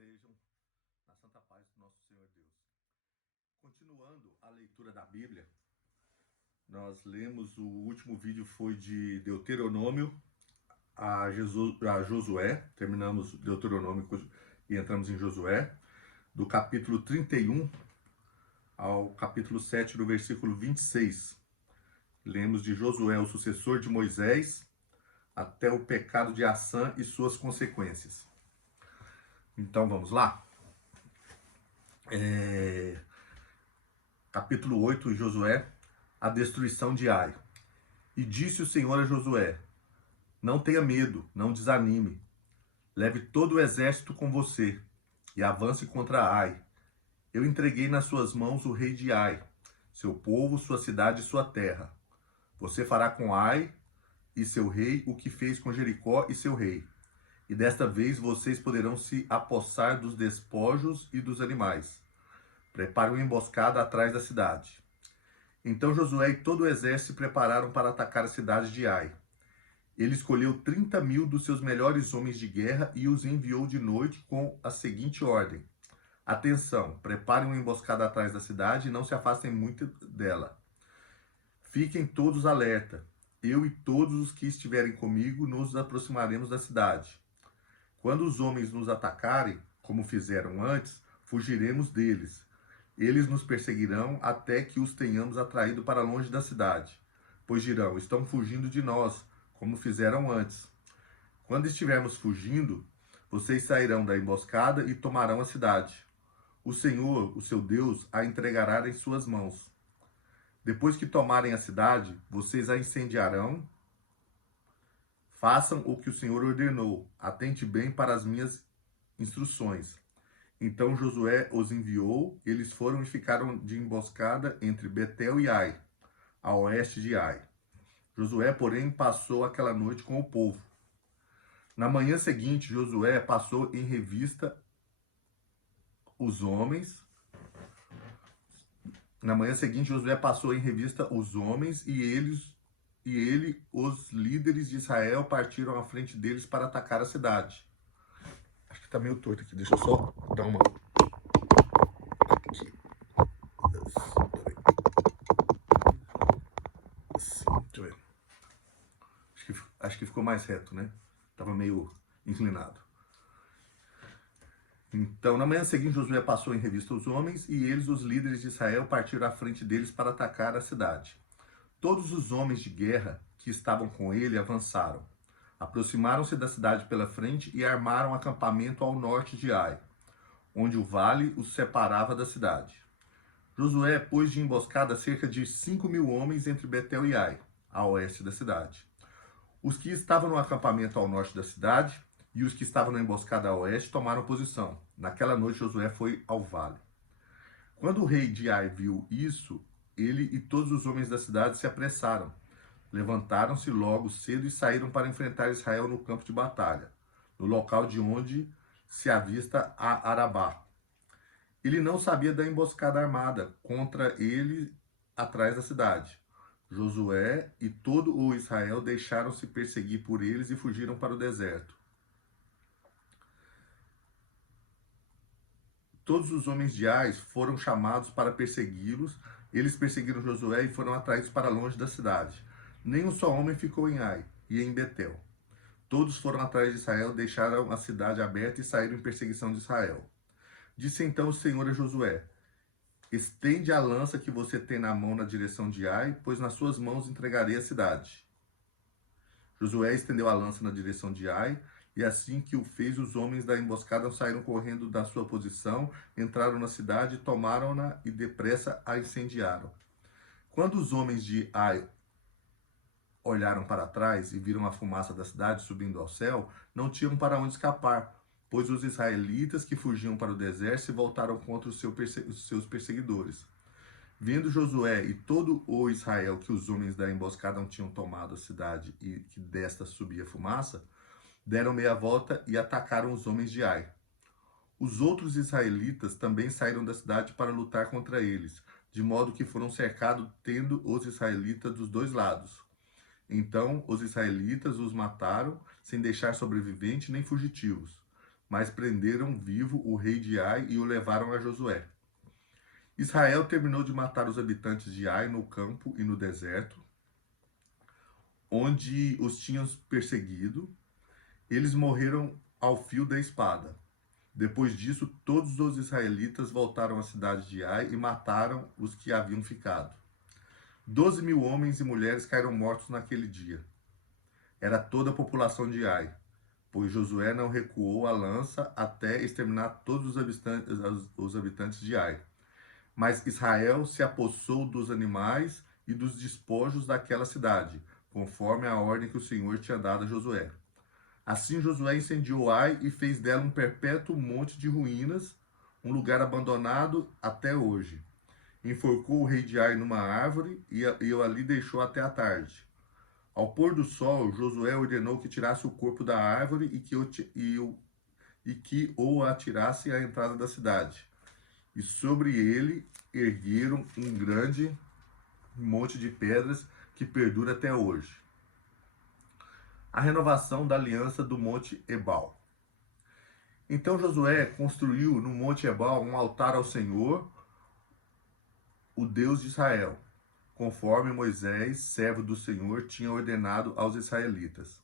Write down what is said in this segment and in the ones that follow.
estejam na santa paz do nosso Senhor Deus. Continuando a leitura da Bíblia, nós lemos, o último vídeo foi de Deuteronômio a Josué, terminamos Deuteronômio e entramos em Josué, do capítulo 31 ao capítulo 7, do versículo 26. Lemos de Josué, o sucessor de Moisés, até o pecado de Assã e suas consequências. Então vamos lá. Capítulo 8, Josué, a destruição de Ai. E disse o Senhor a Josué: não tenha medo, não desanime. Leve todo o exército com você e avance contra Ai. Eu entreguei nas suas mãos o rei de Ai, seu povo, sua cidade e sua terra. Você fará com Ai e seu rei o que fez com Jericó e seu rei. E desta vez vocês poderão se apossar dos despojos e dos animais. Prepare uma emboscada atrás da cidade. Então Josué e todo o exército se prepararam para atacar a cidade de Ai. Ele escolheu 30.000 dos seus melhores homens de guerra e os enviou de noite com a seguinte ordem: atenção, preparem uma emboscada atrás da cidade e não se afastem muito dela. Fiquem todos alerta. Eu e todos os que estiverem comigo nos aproximaremos da cidade. Quando os homens nos atacarem, como fizeram antes, fugiremos deles. Eles nos perseguirão até que os tenhamos atraído para longe da cidade, pois dirão: estão fugindo de nós, como fizeram antes. Quando estivermos fugindo, vocês sairão da emboscada e tomarão a cidade. O Senhor, o seu Deus, a entregará em suas mãos. Depois que tomarem a cidade, vocês a incendiarão. Façam o que o Senhor ordenou. Atente bem para as minhas instruções. Então Josué os enviou, eles foram e ficaram de emboscada entre Betel e Ai, a oeste de Ai. Josué, porém, passou aquela noite com o povo. Na manhã seguinte, Josué passou em revista os homens. E ele, os líderes de Israel, partiram à frente deles para atacar a cidade. Acho que tá meio torto aqui, deixa eu só dar uma... Aqui. Assim, deixa eu ver. Acho que ficou mais reto, né? Tava meio inclinado. Então, na manhã seguinte, Josué passou em revista os homens, e eles, os líderes de Israel, partiram à frente deles para atacar a cidade. Todos os homens de guerra que estavam com ele avançaram. Aproximaram-se da cidade pela frente e armaram acampamento ao norte de Ai, onde o vale os separava da cidade. Josué pôs de emboscada cerca de 5.000 homens entre Betel e Ai, a oeste da cidade. Os que estavam no acampamento ao norte da cidade e os que estavam na emboscada a oeste tomaram posição. Naquela noite Josué foi ao vale. Quando o rei de Ai viu isso, ele e todos os homens da cidade se apressaram. Levantaram-se logo cedo e saíram para enfrentar Israel no campo de batalha, no local de onde se avista a Arabá. Ele não sabia da emboscada armada contra ele atrás da cidade. Josué e todo o Israel deixaram-se perseguir por eles e fugiram para o deserto. Todos os homens de Ai foram chamados para persegui-los. Eles perseguiram Josué e foram atraídos para longe da cidade. Nem um só homem ficou em Ai e em Betel. Todos foram atrás de Israel, deixaram a cidade aberta e saíram em perseguição de Israel. Disse então o Senhor a Josué: estende a lança que você tem na mão na direção de Ai, pois nas suas mãos entregarei a cidade. Josué estendeu a lança na direção de Ai, e assim que o fez, os homens da emboscada saíram correndo da sua posição, entraram na cidade, tomaram-na e depressa a incendiaram. Quando os homens de Ai olharam para trás e viram a fumaça da cidade subindo ao céu, não tinham para onde escapar, pois os israelitas que fugiam para o deserto se voltaram contra os seus perseguidores. Vendo Josué e todo o Israel que os homens da emboscada não tinham tomado a cidade e que desta subia fumaça, deram meia volta e atacaram os homens de Ai. Os outros israelitas também saíram da cidade para lutar contra eles, de modo que foram cercados, tendo os israelitas dos dois lados. Então os israelitas os mataram, sem deixar sobrevivente nem fugitivos. mas prenderam vivo o rei de Ai e o levaram a Josué. Israel terminou de matar os habitantes de Ai no campo e no deserto, onde os tinham perseguido. Eles morreram ao fio da espada. Depois disso, todos os israelitas voltaram à cidade de Ai e mataram os que haviam ficado. 12.000 homens e mulheres caíram mortos naquele dia. Era toda a população de Ai, pois Josué não recuou a lança até exterminar todos os habitantes de Ai. Mas Israel se apossou dos animais e dos despojos daquela cidade, conforme a ordem que o Senhor tinha dado a Josué. Assim Josué incendiou Ai e fez dela um perpétuo monte de ruínas, um lugar abandonado até hoje. Enforcou o rei de Ai numa árvore e o ali deixou até a tarde. Ao pôr do sol, Josué ordenou que tirasse o corpo da árvore e que o atirasse à entrada da cidade. E sobre ele ergueram um grande monte de pedras que perdura até hoje. A renovação da aliança do Monte Ebal. Então Josué construiu no Monte Ebal um altar ao Senhor, o Deus de Israel, conforme Moisés, servo do Senhor, tinha ordenado aos israelitas.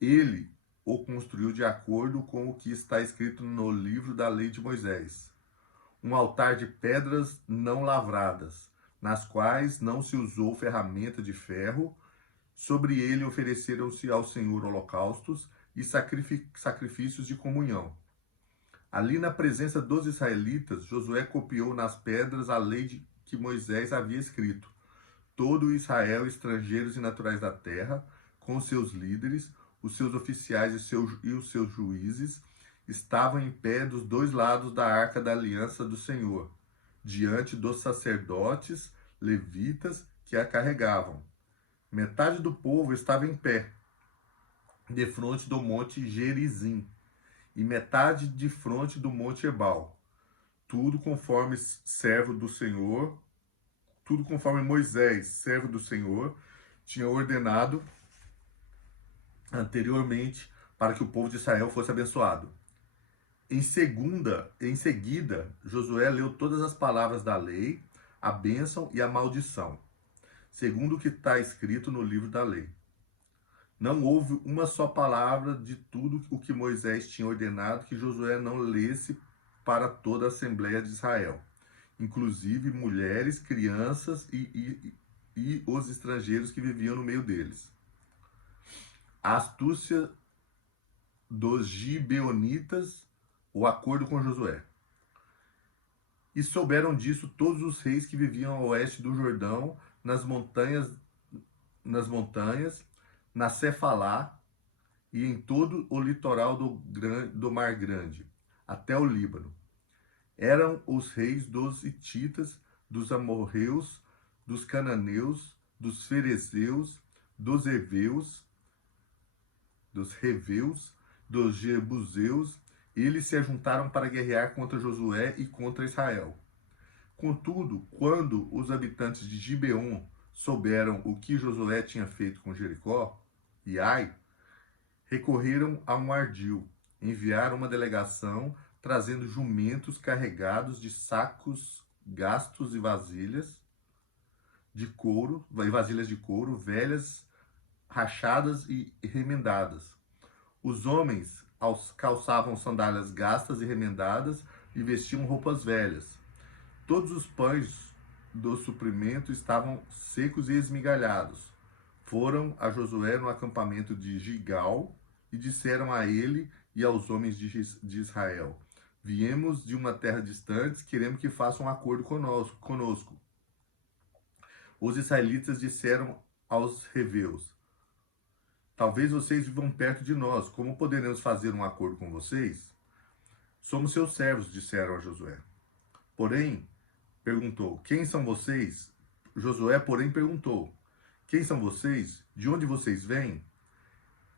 Ele o construiu de acordo com o que está escrito no livro da lei de Moisés. Um altar de pedras não lavradas, nas quais não se usou ferramenta de ferro. Sobre ele ofereceram-se ao Senhor holocaustos e sacrifícios de comunhão. Ali na presença dos israelitas, Josué copiou nas pedras a lei que Moisés havia escrito. Todo Israel, estrangeiros e naturais da terra, com seus líderes, os seus oficiais e os seus juízes, estavam em pé dos dois lados da arca da aliança do Senhor, diante dos sacerdotes levitas que a carregavam. Metade do povo estava em pé, defronte do monte Gerizim, e metade de frente do monte Ebal. Tudo conforme servo do Senhor, tudo conforme Moisés, servo do Senhor, tinha ordenado anteriormente para que o povo de Israel fosse abençoado. Em seguida, Josué leu todas as palavras da lei, a bênção e a maldição, segundo o que está escrito no livro da lei. Não houve uma só palavra de tudo o que Moisés tinha ordenado que Josué não lesse para toda a Assembleia de Israel, inclusive mulheres, crianças e os estrangeiros que viviam no meio deles. A astúcia dos gibeonitas, o acordo com Josué. E souberam disso todos os reis que viviam a oeste do Jordão, nas montanhas, na Cefalá e em todo o litoral do Mar Grande, até o Líbano. Eram os reis dos hititas, dos amorreus, dos cananeus, dos ferezeus, dos heveus, dos jebuseus. Eles se ajuntaram para guerrear contra Josué e contra Israel. Contudo, quando os habitantes de Gibeon souberam o que Josué tinha feito com Jericó e Ai, recorreram a um ardil, enviaram uma delegação trazendo jumentos carregados de sacos gastos e vasilhas de couro, velhas, rachadas e remendadas. Os homens calçavam sandálias gastas e remendadas e vestiam roupas velhas. Todos os pães do suprimento estavam secos e esmigalhados. Foram a Josué no acampamento de Gigal e disseram a ele e aos homens de Israel: viemos de uma terra distante, queremos que façam um acordo conosco. Os israelitas disseram aos heveus: talvez vocês vivam perto de nós, como poderemos fazer um acordo com vocês? Somos seus servos, disseram a Josué. Porém, perguntou: quem são vocês? Josué, porém, perguntou: quem são vocês? De onde vocês vêm?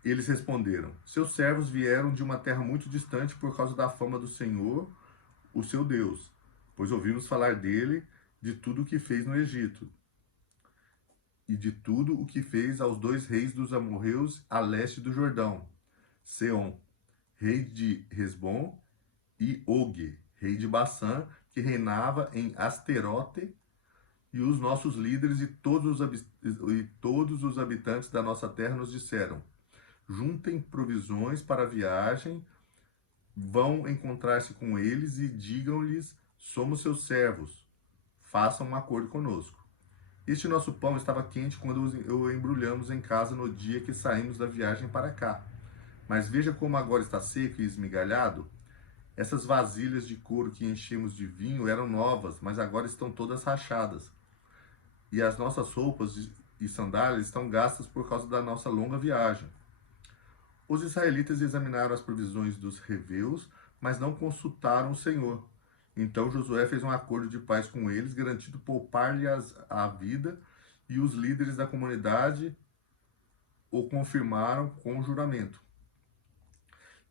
Eles responderam: seus servos vieram de uma terra muito distante por causa da fama do Senhor, o seu Deus, pois ouvimos falar dele, de tudo o que fez no Egito, e de tudo o que fez aos dois reis dos amorreus a leste do Jordão, Seom, rei de Hesbom, e Og, rei de Bassã, que reinava em Asterote, e os nossos líderes e todos os habitantes da nossa terra nos disseram: juntem provisões para a viagem, vão encontrar-se com eles e digam-lhes: somos seus servos, façam um acordo conosco. Este nosso pão estava quente quando o embrulhamos em casa no dia que saímos da viagem para cá. Mas veja como agora está seco e esmigalhado. Essas vasilhas de couro que enchemos de vinho eram novas, mas agora estão todas rachadas. E as nossas roupas e sandálias estão gastas por causa da nossa longa viagem. Os israelitas examinaram as provisões dos heveus, mas não consultaram o Senhor. Então Josué fez um acordo de paz com eles, garantindo poupar-lhes a vida, e os líderes da comunidade o confirmaram com o juramento.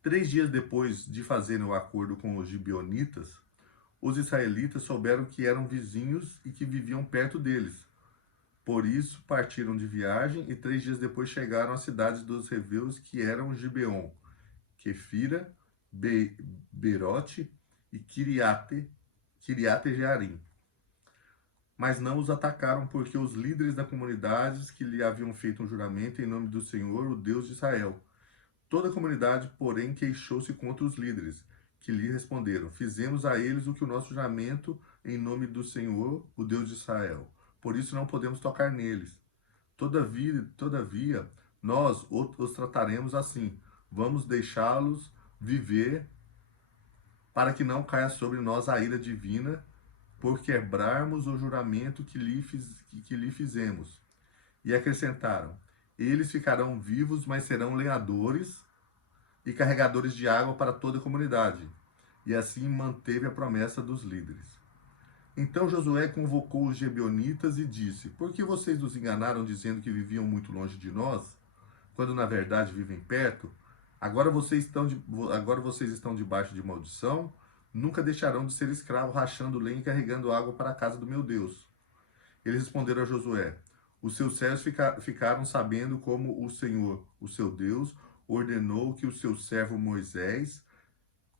3 dias depois de fazerem o acordo com os gibeonitas, os israelitas souberam que eram vizinhos e que viviam perto deles. Por isso partiram de viagem e 3 dias depois chegaram às cidades dos heveus, que eram Gibeon, Quefira, Berote e Kiriate Jearim. Mas não os atacaram, porque os líderes da comunidade que lhe haviam feito um juramento em nome do Senhor, o Deus de Israel. Toda a comunidade, porém, queixou-se contra os líderes, que lhe responderam: fizemos a eles o que o nosso juramento em nome do Senhor, o Deus de Israel. Por isso não podemos tocar neles. Todavia, nós os trataremos assim. Vamos deixá-los viver, para que não caia sobre nós a ira divina, por quebrarmos o juramento que lhe fizemos. E acrescentaram: eles ficarão vivos, mas serão lenhadores e carregadores de água para toda a comunidade. E assim manteve a promessa dos líderes. Então Josué convocou os gibeonitas e disse: por que vocês nos enganaram dizendo que viviam muito longe de nós, quando na verdade vivem perto? Agora vocês estão debaixo de maldição, nunca deixarão de ser escravos, rachando lenha e carregando água para a casa do meu Deus. Eles responderam a Josué: os seus servos ficaram sabendo como o Senhor, o seu Deus, ordenou que o seu servo Moisés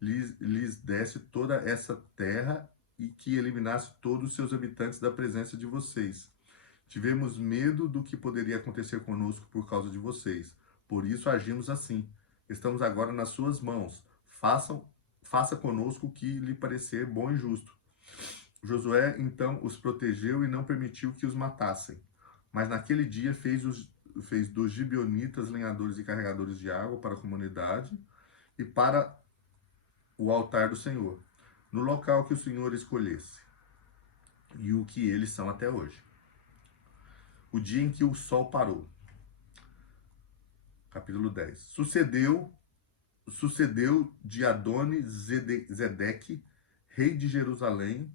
lhes desse toda essa terra e que eliminasse todos os seus habitantes da presença de vocês. Tivemos medo do que poderia acontecer conosco por causa de vocês. Por isso agimos assim. Estamos agora nas suas mãos. Faça conosco o que lhe parecer bom e justo. Josué então os protegeu e não permitiu que os matassem. Mas naquele dia fez dos gibeonitas lenhadores e carregadores de água para a comunidade e para o altar do Senhor, no local que o Senhor escolhesse, e o que eles são até hoje. O dia em que o sol parou. Capítulo 10. Sucedeu de Adoni-Zedeque, rei de Jerusalém.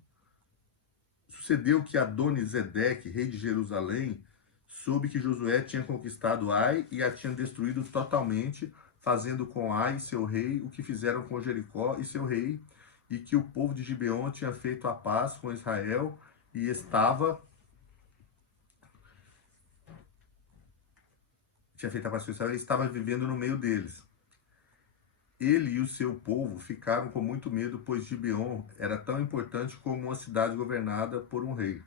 Sucedeu que Adoni-Zedeque, rei de Jerusalém, soube que Josué tinha conquistado Ai e a tinha destruído totalmente, fazendo com Ai, seu rei, o que fizeram com Jericó e seu rei, e que o povo de Gibeon tinha feito a paz com Israel e estava vivendo no meio deles. Ele e o seu povo ficaram com muito medo, pois Gibeon era tão importante como uma cidade governada por um rei.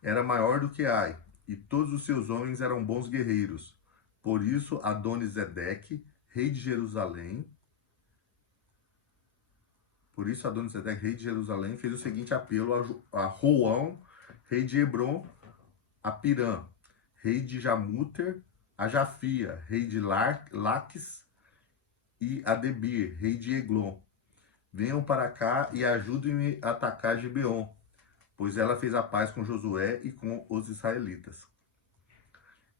Era maior do que Ai, e todos os seus homens eram bons guerreiros. Por isso Adoni-Zedeque, rei de Jerusalém, fez o seguinte apelo a Roão, rei de Hebron, a Pirã, rei de Jamuter, a Jafia, rei de Laques, e a Debir, rei de Eglon. Venham para cá e ajudem-me a atacar Gibeon, pois ela fez a paz com Josué e com os israelitas.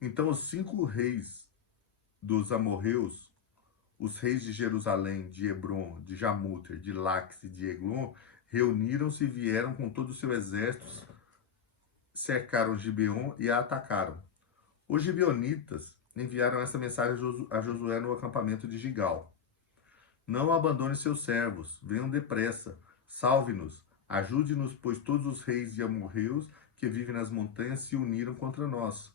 Então os 5 reis dos amorreus, os reis de Jerusalém, de Hebron, de Jamuter, de Laques e de Eglon, reuniram-se e vieram com todo o seu exército, cercaram Gibeon e a atacaram. Os gibeonitas enviaram esta mensagem a Josué no acampamento de Gigal: não abandone seus servos, venham depressa, salve-nos, ajude-nos, pois todos os reis de amorreus que vivem nas montanhas se uniram contra nós.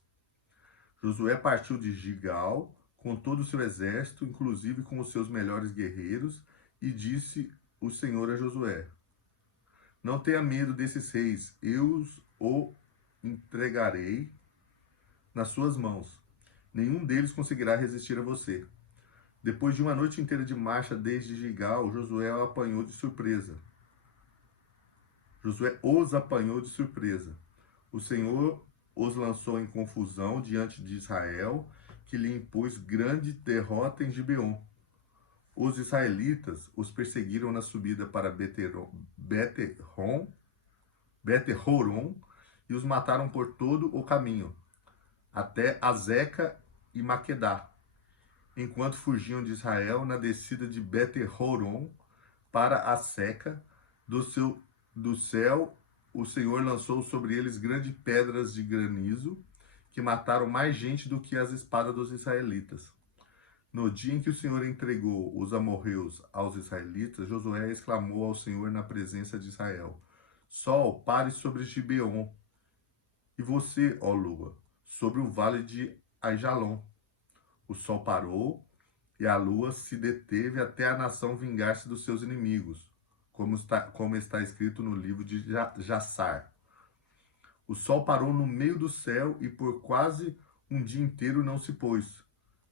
Josué partiu de Gigal com todo o seu exército, inclusive com os seus melhores guerreiros, e disse o Senhor a Josué: Não tenha medo desses reis, eu o entregarei nas suas mãos. Nenhum deles conseguirá resistir a você. Depois de uma noite inteira de marcha desde Gigal, Josué o apanhou de surpresa. Josué os apanhou de surpresa. O Senhor os lançou em confusão diante de Israel, que lhe impôs grande derrota em Gibeon. Os israelitas os perseguiram na subida para Bet-horon e os mataram por todo o caminho, até Azeca e Maquedá, enquanto fugiam de Israel na descida de Bet-horon para a Seca. Do céu o Senhor lançou sobre eles grandes pedras de granizo, que mataram mais gente do que as espadas dos israelitas. No dia em que o Senhor entregou os amorreus aos israelitas, Josué exclamou ao Senhor na presença de Israel: Sol, pare sobre Gibeon, e você, ó lua, sobre o vale de Aijalon. O sol parou, e a lua se deteve até a nação vingar-se dos seus inimigos, como está escrito no livro de Jassar. O sol parou no meio do céu e por quase um dia inteiro não se pôs.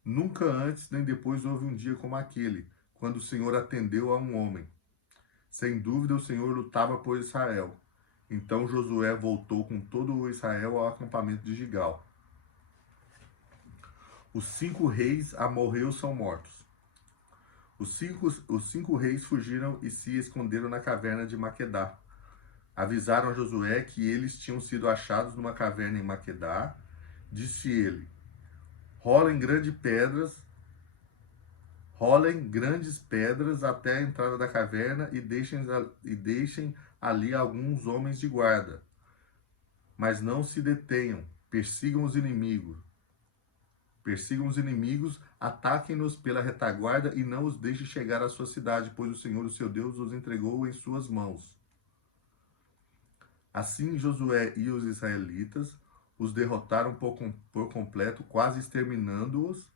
Nunca antes nem depois houve um dia como aquele, quando o Senhor atendeu a um homem. Sem dúvida, o Senhor lutava por Israel. Então Josué voltou com todo o Israel ao acampamento de Gigal. Os 5 reis amorreus são mortos. Os cinco reis fugiram e se esconderam na caverna de Maquedá. Avisaram a Josué que eles tinham sido achados numa caverna em Maquedá. Disse ele: Rolem grandes pedras até a entrada da caverna e deixem ali alguns homens de guarda. Mas não se detenham, persigam os inimigos, ataquem-nos pela retaguarda e não os deixe chegar à sua cidade, pois o Senhor, o seu Deus, os entregou em suas mãos. Assim Josué e os israelitas os derrotaram por completo, quase exterminando-os,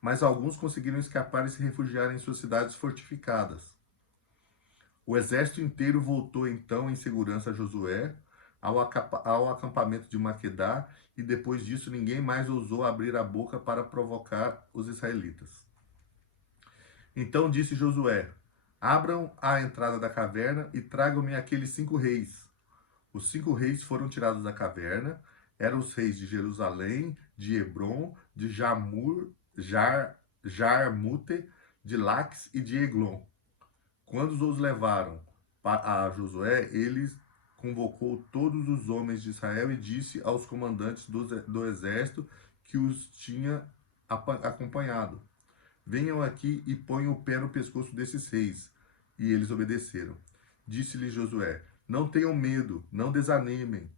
mas alguns conseguiram escapar e se refugiar em suas cidades fortificadas. O exército inteiro voltou então em segurança a Josué, ao acampamento de Maquedá, e depois disso ninguém mais ousou abrir a boca para provocar os israelitas. Então disse Josué: Abram a entrada da caverna e tragam-me aqueles 5 reis. Os 5 reis foram tirados da caverna, eram os reis de Jerusalém, de Hebron, de Jarmute, de Laques e de Eglon. Quando os levaram a Josué, ele convocou todos os homens de Israel e disse aos comandantes do exército que os tinha acompanhado: Venham aqui e ponham o pé no pescoço desses reis. E eles obedeceram. Disse-lhe Josué: Não tenham medo, não desanimem,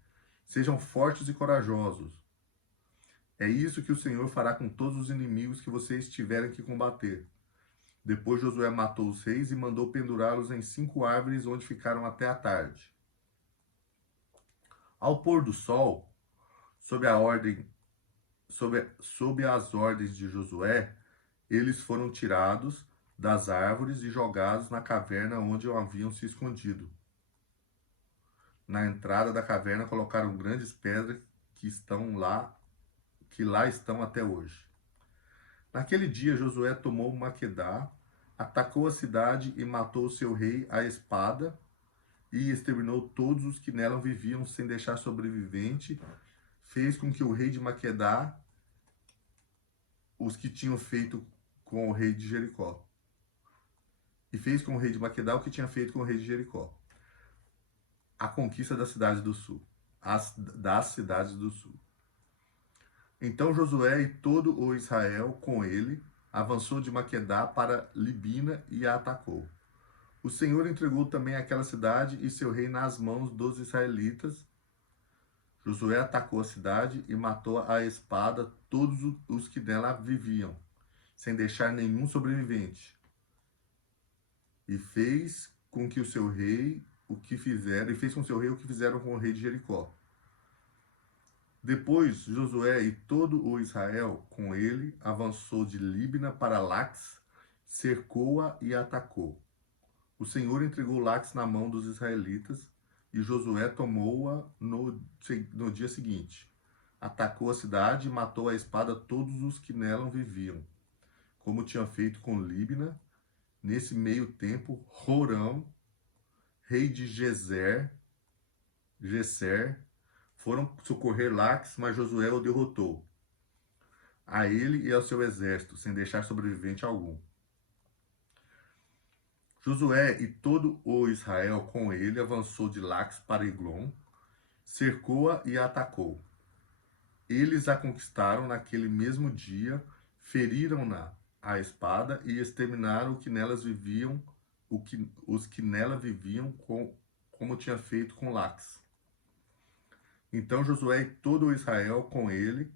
sejam fortes e corajosos. É isso que o Senhor fará com todos os inimigos que vocês tiverem que combater. Depois Josué matou os reis e mandou pendurá-los em 5 árvores, onde ficaram até a tarde. Ao pôr do sol, sob as ordens de Josué, eles foram tirados das árvores e jogados na caverna onde haviam se escondido. Na entrada da caverna colocaram grandes pedras que lá estão até hoje. Naquele dia Josué tomou Maquedá, atacou a cidade e matou seu rei à espada, e exterminou todos os que nela viviam sem deixar sobrevivente. Fez com que o rei de Maquedá, os que tinham feito com o rei de Jericó. E fez com o rei de Maquedá o que tinha feito com o rei de Jericó. A conquista das cidades do sul. Das cidades do sul. Então Josué e todo o Israel com ele avançou de Maquedá para Libina e a atacou. O Senhor entregou também aquela cidade e seu rei nas mãos dos israelitas. Josué atacou a cidade e matou à espada todos os que nela viviam, sem deixar nenhum sobrevivente. E fez com que o seu rei o que fizeram com o rei de Jericó. Depois Josué e todo o Israel com ele avançou de Líbina para Laques, cercou-a e atacou. O Senhor entregou Laques na mão dos israelitas e Josué tomou-a no dia seguinte. Atacou a cidade e matou à espada todos os que nela viviam, como tinha feito com Líbina. Nesse meio tempo, Horão, rei de Geser, foram socorrer Laques, mas Josué o derrotou, a ele e ao seu exército, sem deixar sobrevivente algum. Josué e todo o Israel com ele avançou de Laques para Eglon, cercou-a e a atacou. Eles a conquistaram naquele mesmo dia, feriram-na à espada e exterminaram os que nela viviam, como tinha feito com Laques. Então Josué e todo o Israel com ele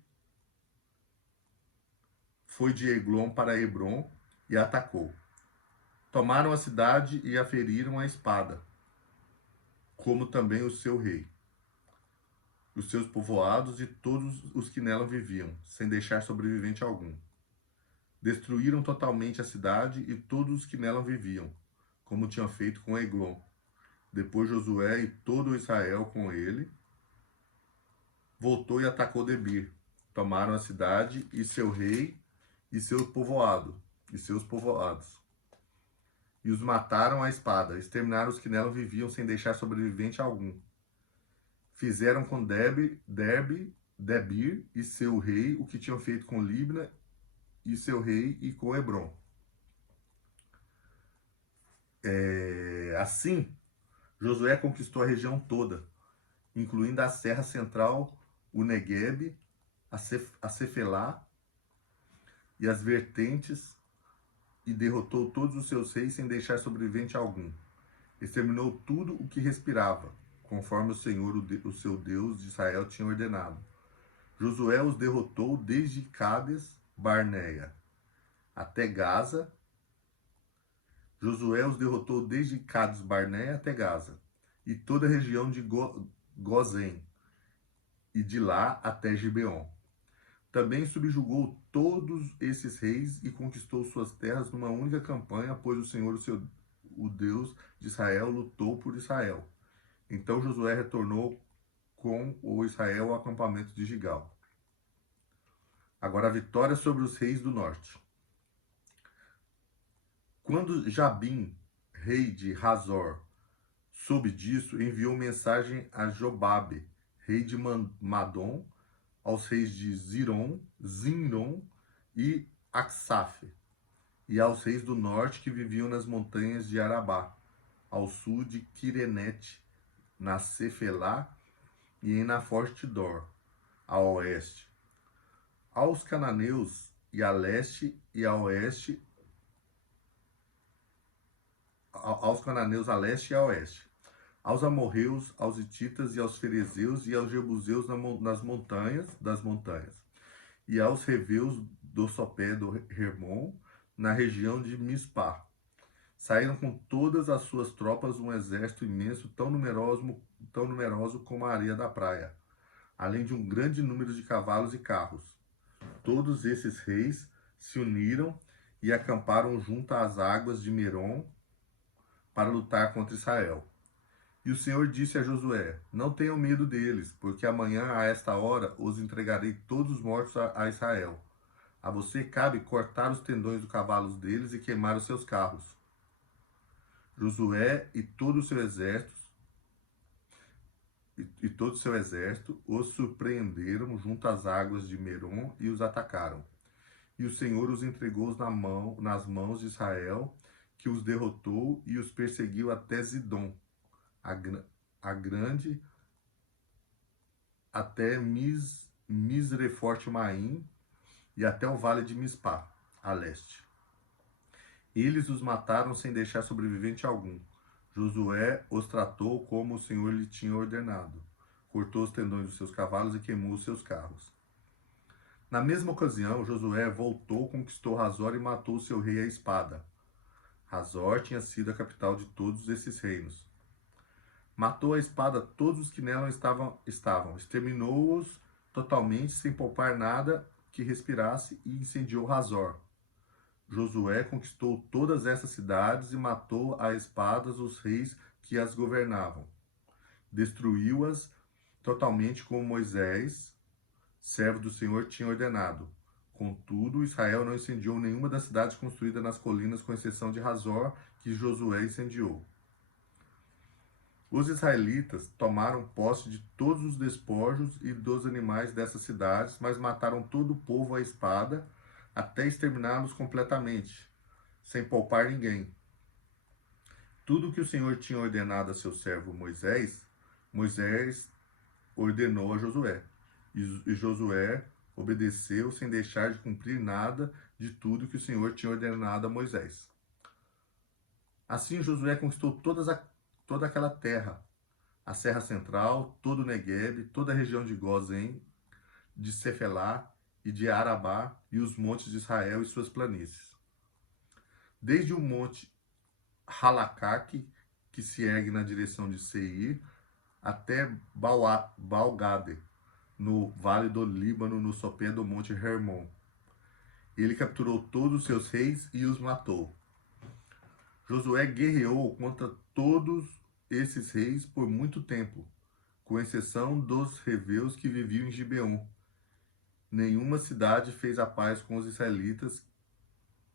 foi de Eglon para Hebrom e atacou. Tomaram a cidade e a feriram à espada, como também o seu rei, os seus povoados e todos os que nela viviam, sem deixar sobrevivente algum. Destruíram totalmente a cidade e todos os que nela viviam, como tinham feito com Eglon. Depois Josué e todo o Israel com ele voltou e atacou Debir. Tomaram a cidade e seu rei e seus povoados, e os mataram à espada. Exterminaram os que nela viviam, sem deixar sobrevivente algum. Fizeram com Debir e seu rei o que tinham feito com Libna e seu rei e com Hebrom. Assim, Josué conquistou a região toda, incluindo a Serra Central, o Neguebe, a Cefelá e as vertentes, e derrotou todos os seus reis sem deixar sobrevivente algum. Exterminou tudo o que respirava, conforme o Senhor, o seu Deus de Israel, tinha ordenado. Josué os derrotou desde Cades Barneia até Gaza. Josué os derrotou desde Cades Barneia até Gaza, e toda a região de Gozém, e de lá até Gibeon. Também subjugou todos esses reis e conquistou suas terras numa única campanha, pois o Senhor, o Deus de Israel, lutou por Israel. Então Josué retornou com o Israel ao acampamento de Gigal. Agora a vitória sobre os reis do norte. Quando Jabim, rei de Hazor, soube disso, enviou mensagem a Jobabe, rei de Madom, aos reis de Zinron e Aksaf, e aos reis do norte que viviam nas montanhas de Arabá, ao sul de Quirenete, na Cefelá e em Naforte-Dor, a oeste, aos cananeus e a leste e a oeste, aos cananeus a leste e a oeste, aos amorreus, aos hititas e aos ferezeus e aos jebuseus das montanhas, e aos reveus do sopé do Hermon, na região de Mispá. Saíram com todas as suas tropas um exército imenso, tão numeroso como a areia da praia, além de um grande número de cavalos e carros. Todos esses reis se uniram e acamparam junto às águas de Merom para lutar contra Israel. E o Senhor disse a Josué: não tenham medo deles, porque amanhã a esta hora os entregarei todos mortos a Israel. A você cabe cortar os tendões dos cavalos deles e queimar os seus carros. Josué e todo o seu exército os surpreenderam junto às águas de Merom e os atacaram. E o Senhor os entregou nas mãos de Israel, que os derrotou e os perseguiu até Zidom, a grande, até Misreforte-Maim e até o vale de Mispá, a leste. Eles os mataram sem deixar sobrevivente algum. Josué os tratou como o Senhor lhe tinha ordenado. Cortou os tendões dos seus cavalos e queimou os seus carros. Na mesma ocasião, Josué voltou, conquistou Hazor e matou o seu rei à espada. Hazor tinha sido a capital de todos esses reinos. Matou à espada todos os que nela estavam, exterminou-os totalmente, sem poupar nada que respirasse, e incendiou Hazor. Josué conquistou todas essas cidades e matou a espadas os reis que as governavam. Destruiu-as totalmente como Moisés, servo do Senhor, tinha ordenado. Contudo, Israel não incendiou nenhuma das cidades construídas nas colinas, com exceção de Hazor, que Josué incendiou. Os israelitas tomaram posse de todos os despojos e dos animais dessas cidades, mas mataram todo o povo à espada, até exterminá-los completamente, sem poupar ninguém. Tudo que o Senhor tinha ordenado a seu servo Moisés, Moisés ordenou a Josué. E Josué obedeceu sem deixar de cumprir nada de tudo que o Senhor tinha ordenado a Moisés. Assim Josué conquistou toda aquela terra, a Serra Central, todo o Negueb, toda a região de Gozem, de Cefelá e de Arabá, e os montes de Israel e suas planícies. Desde o monte Halacaque, que se ergue na direção de Seir, até Baal-Gade, no vale do Líbano, no sopé do monte Hermon. Ele capturou todos os seus reis e os matou. Josué guerreou contra todos esses reis por muito tempo, com exceção dos heveus que viviam em Gibeon. Nenhuma cidade fez a paz com os israelitas,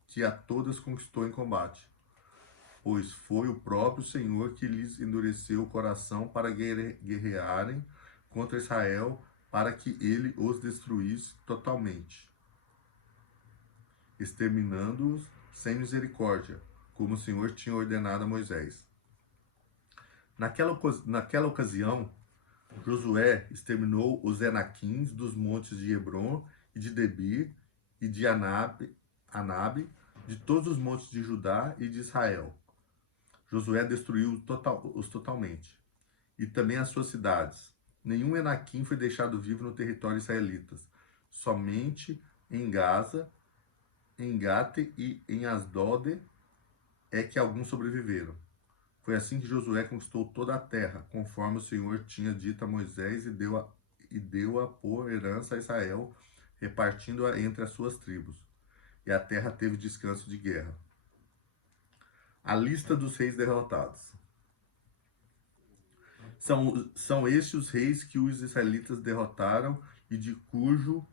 que a todas conquistou em combate, pois foi o próprio Senhor que lhes endureceu o coração para guerrearem contra Israel, para que ele os destruísse totalmente, exterminando-os sem misericórdia, como o Senhor tinha ordenado a Moisés. Naquela ocasião, Josué exterminou os Enaquins dos montes de Hebron e de Debir e de Anabe, de todos os montes de Judá e de Israel. Josué destruiu os totalmente, e também as suas cidades. Nenhum Enaquim foi deixado vivo no território israelita. Somente em Gaza, em Gate e em Asdode é que alguns sobreviveram. Foi assim que Josué conquistou toda a terra, conforme o Senhor tinha dito a Moisés, e deu-a por herança a Israel, repartindo-a entre as suas tribos. E a terra teve descanso de guerra. A lista dos reis derrotados. São estes os reis que os israelitas derrotaram e de cujo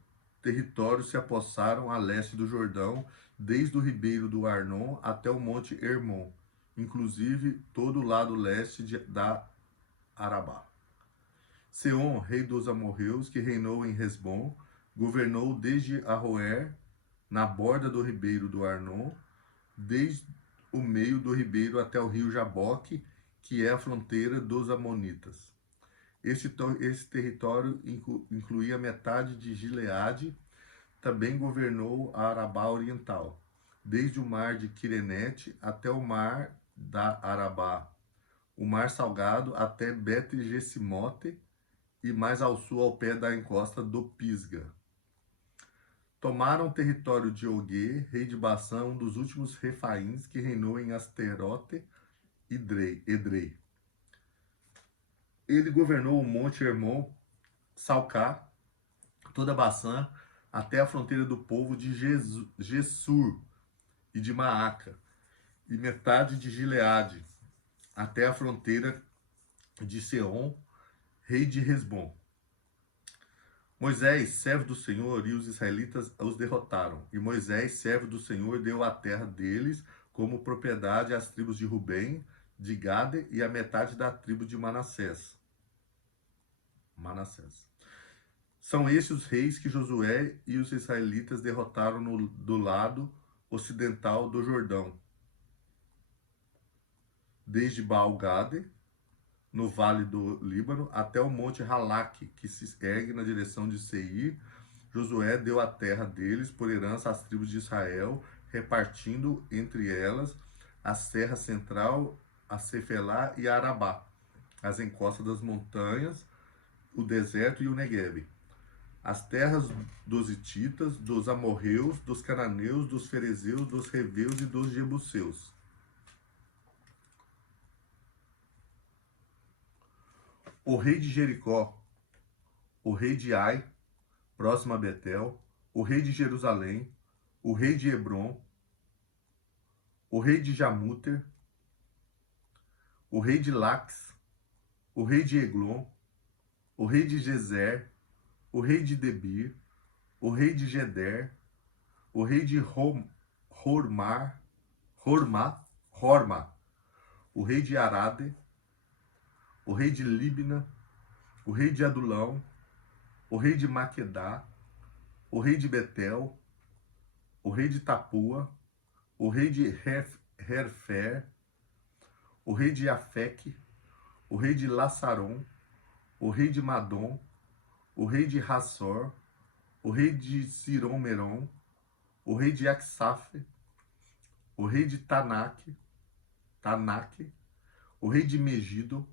território se apossaram a leste do Jordão, desde o ribeiro do Arnon até o monte Hermon, inclusive todo o lado leste da Arabá. Seom, rei dos amorreus, que reinou em Hesbom, governou desde Aroer, na borda do ribeiro do Arnon, desde o meio do ribeiro até o rio Jaboque, que é a fronteira dos amonitas. Esse território incluía metade de Gileade. Também governou a Arabá Oriental, desde o mar de Quirenete até o mar da Arabá, o mar Salgado até Bet-Jesimote e mais ao sul ao pé da encosta do Pisga. Tomaram o território de Ogê, rei de Bassã, um dos últimos refaíns que reinou em Asterote e Edrei. Ele governou o monte Hermon, Salcá, toda Bassã, até a fronteira do povo de Gessur e de Maaca, e metade de Gileade, até a fronteira de Seom, rei de Hesbom. Moisés, servo do Senhor, e os israelitas os derrotaram. E Moisés, servo do Senhor, deu a terra deles como propriedade às tribos de Rubem, de Gade e a metade da tribo de Manassés. São estes os reis que Josué e os israelitas derrotaram do lado ocidental do Jordão, desde Baal-Gade, no vale do Líbano, até o monte Halaque, que se ergue na direção de Seir. Josué deu a terra deles por herança às tribos de Israel, repartindo entre elas a Serra Central, a Cefelá e a Arabá, as encostas das montanhas, o deserto e o Negueb, as terras dos hititas, dos amorreus, dos cananeus, dos ferezeus, dos reveus e dos jebuseus. O rei de Jericó, o rei de Ai, próximo a Betel, o rei de Jerusalém, o rei de Hebron, o rei de Jamúter, o rei de Laques, o rei de Eglon, o rei de Gezer, o rei de Debir, o rei de Geder, o rei de Horma, o rei de Arade, o rei de Libna, o rei de Adulão, o rei de Maquedá, o rei de Betel, o rei de Tapua, o rei de Herfer, o rei de Afec, o rei de Lassaron, o rei de Madom, o rei de Hassor, o rei de Sirom-Meron, o rei de Aksaf, o rei de Tanak, o rei de Megido,